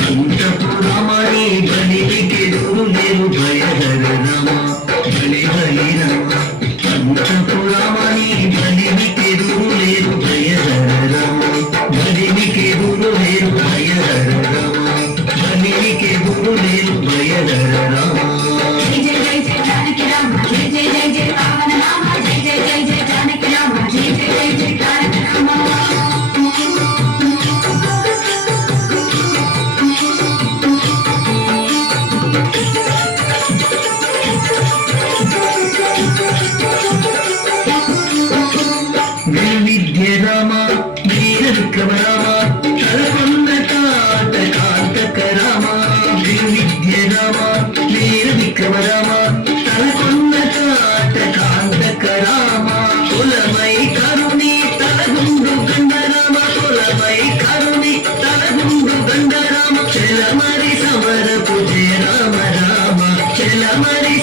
అంతపురమణి బలికెదురు లేరు భయహర రమ బలి హరి రమ అంతపురమణి బలికెదురు లేరు భయహర రమ బలికెదురు లేరు భయహర రమ బలికెదురు లేరు భయహర రమ జయ జయ జయ జానకి రామ జయ జయ జయ జయ పవన రామ జయ జయ జయ జయ జానకి రామ జయ జయ జయ జయ తారక రామ విద్య రామ వీర విక్రమ రామ తలకొండ కాట కాంతక రామ విద్య రామ వీర విక్రమ రామ తలకొండ కాట కాంతక రామ కులమై కరుణి తలగుండు గండ రామ కులమై కరుణి తలగుండు గండ రామ చెలమరి సమరపు జయ రామ రామ చెలమరి